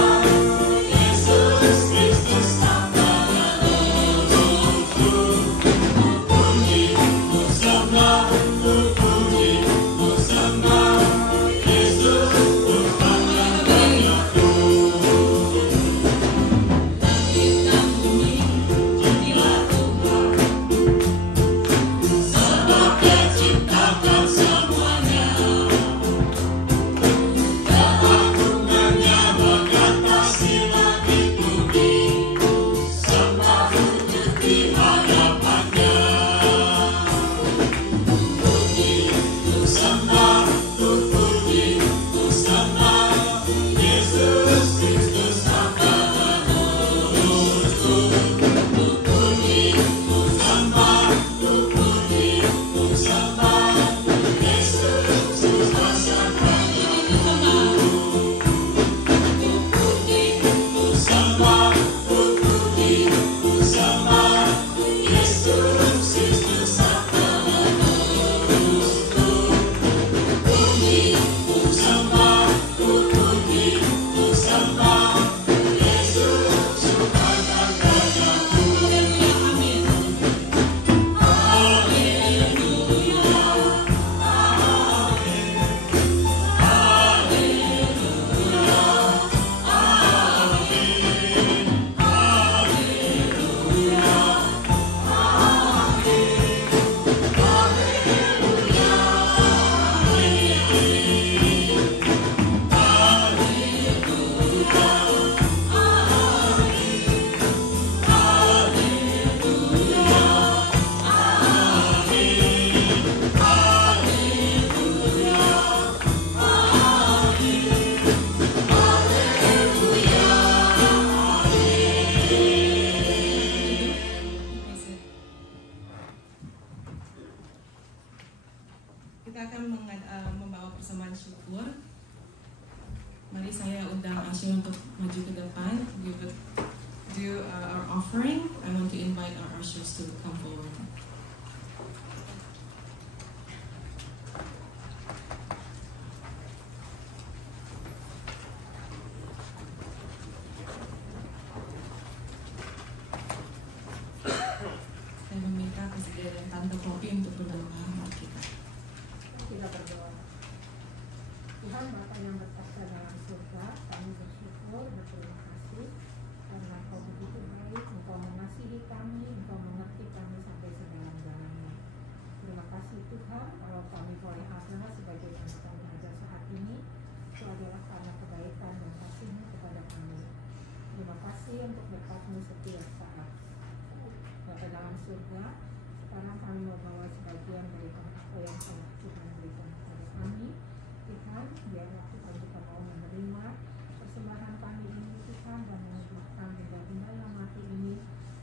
kita akan membawa persembahan syukur. Mari saya undang Asya untuk maju ke depan, do our offering. I want to invite our ushers to come forward. Saya meminta kesediaan Tante Poppy untuk berdoa buat kita. Kita berdoa. Tuhan Bapa yang berkuasa dalam surga, kami bersyukur, berterima kasih karena Kau begitu baik, Engkau mengasihi kami, Engkau mengerti kami sampai sedalam-dalamnya. Terima kasih Tuhan, kalau kami boleh ada sebagai yang kami ada saat ini, itu adalah karena kebaikan dan kasih-Mu kepada kami. Terima kasih untuk berkat-Mu setiap saat. Bapa dalam surga, sekarang kami mau bawa sebagian dari apa yang telah Tuhan berikan kepada kami. Tuhan, biarlah Tuhan kita mau menerima persembahan kami ini Tuhan dan menyebutkan benda-benda yang mati ini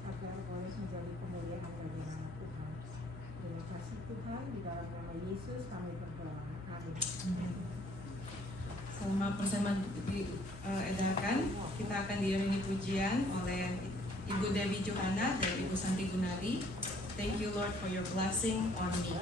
agar boleh menjadi kemuliaan bagi nama Tuhan. Terima kasih Tuhan, di dalam nama Yesus kami berdoa. Amin. Selama persembahan diedarkan, kita akan diiringi pujian oleh Ibu Dewi Johana dan Ibu Santi Gunari. Thank you Lord for your blessing on me.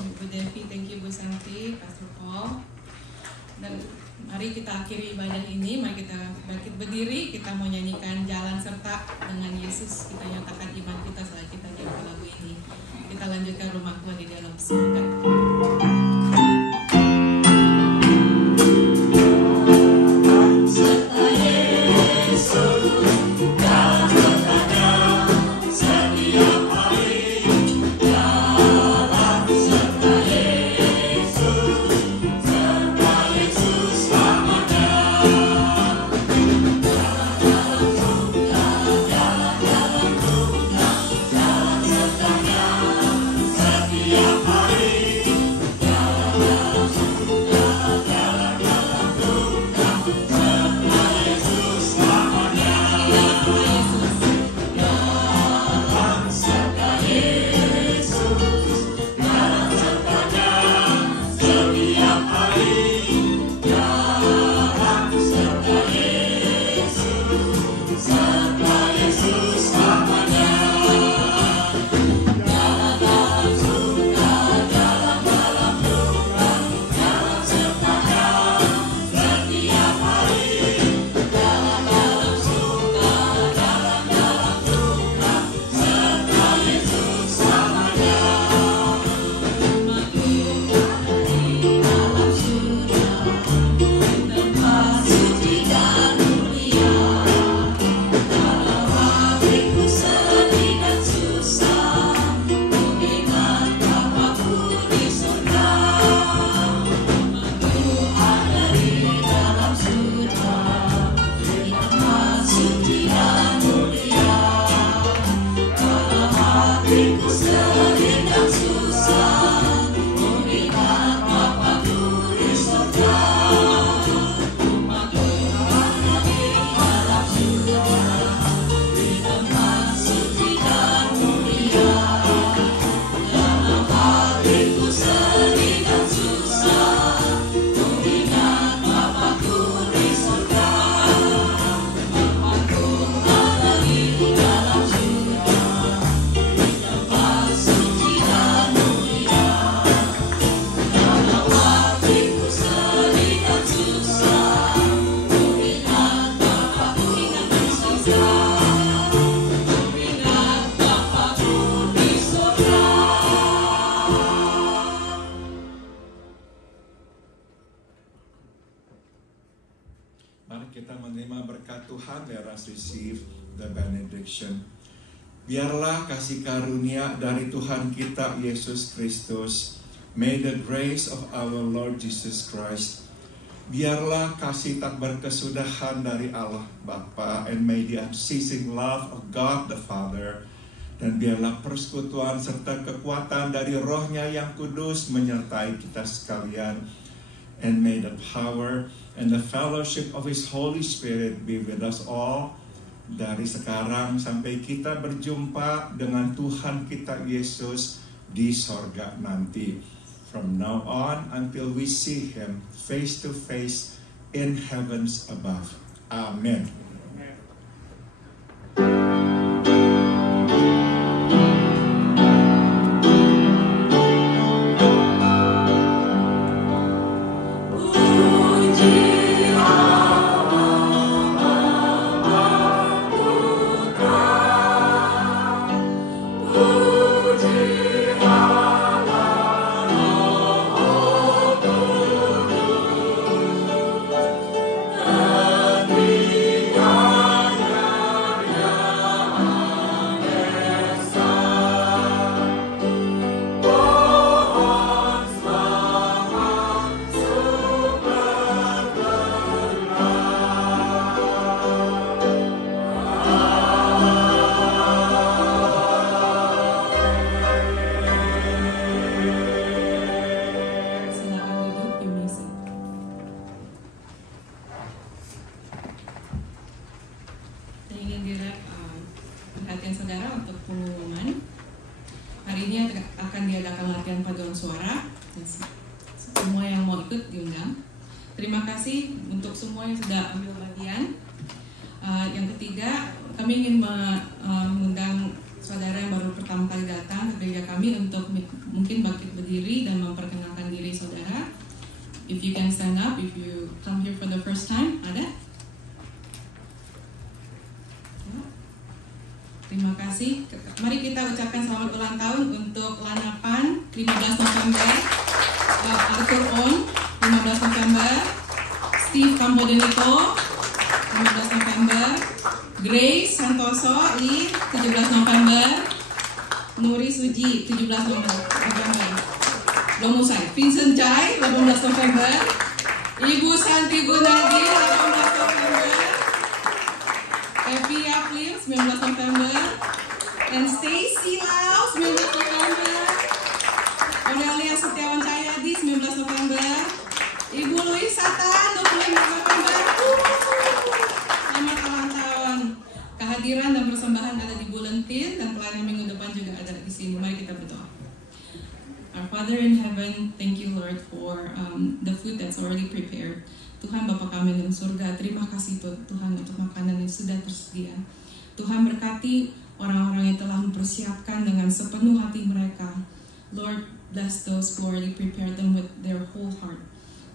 Bu Devi, thank you Bu Santi, Pastor Paul. Dan mari kita akhiri ibadah ini, mari kita bangkit berdiri, kita mau nyanyikan Jalan Serta dengan Yesus. Kita nyatakan iman kita setelah kita nyanyi lagu ini. Kita lanjutkan Rumah Tuhan di dalam surga. Biarlah kasih karunia dari Tuhan kita Yesus Kristus, may the grace of our Lord Jesus Christ, biarlah kasih tak berkesudahan dari Allah Bapa, and may the unceasing love of God the Father, dan biarlah persekutuan serta kekuatan dari Roh-Nya yang kudus menyertai kita sekalian, and may the power and the fellowship of His Holy Spirit be with us all, dari sekarang sampai kita berjumpa dengan Tuhan kita Yesus di sorga nanti. From now on until we see Him face to face in heavens above. Amen. Terima kasih untuk semua yang sudah ambil bagian. Yang ketiga, kami ingin mengundang saudara yang baru pertama kali datang ke gereja kami untuk mungkin bangkit berdiri dan memperkenalkan diri saudara. If you can stand up, if you come here for the first time, ada? Terima kasih. Mari kita ucapkan selamat ulang tahun untuk Lanapan 15 November, Arthur On 15 November, Steve Campodenito 15 November, Grace Santoso di 17 November, Nuri Suji 17 November. Belum usai. Vincent Chai 18 November, Ibu Santi Gunadi 18 November, Evia Flim 19 November, and Stacy Lau 19 November, Aurelia Setiawan Cahyadi 19 November, Ibu Louis Satan 25 November. Selamat ulang tahun. Kehadiran dan persembahan ada di bulletin dan pelayanan minggu depan juga ada di sini. Mari kita berdoa. Our Father in heaven, thank you Lord for the food that's already prepared. Tuhan Bapa kami dalam surga, terima kasih Tuhan untuk makanan yang sudah tersedia. Tuhan berkati orang-orang yang telah mempersiapkan dengan sepenuh hati mereka. Lord, bless those who already prepared them with their whole heart.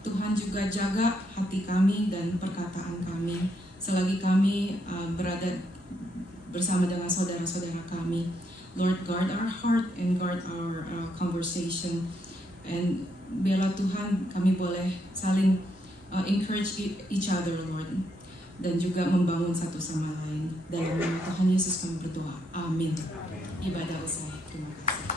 Tuhan juga jaga hati kami dan perkataan kami selagi kami berada bersama dengan saudara-saudara kami. Lord, guard our heart and guard our conversation. And biarlah Tuhan kami boleh saling encourage each other, Lord, dan juga membangun satu sama lain. Dalam nama Tuhan Yesus kami berdoa. Amin. Ibadah usai. Terima kasih.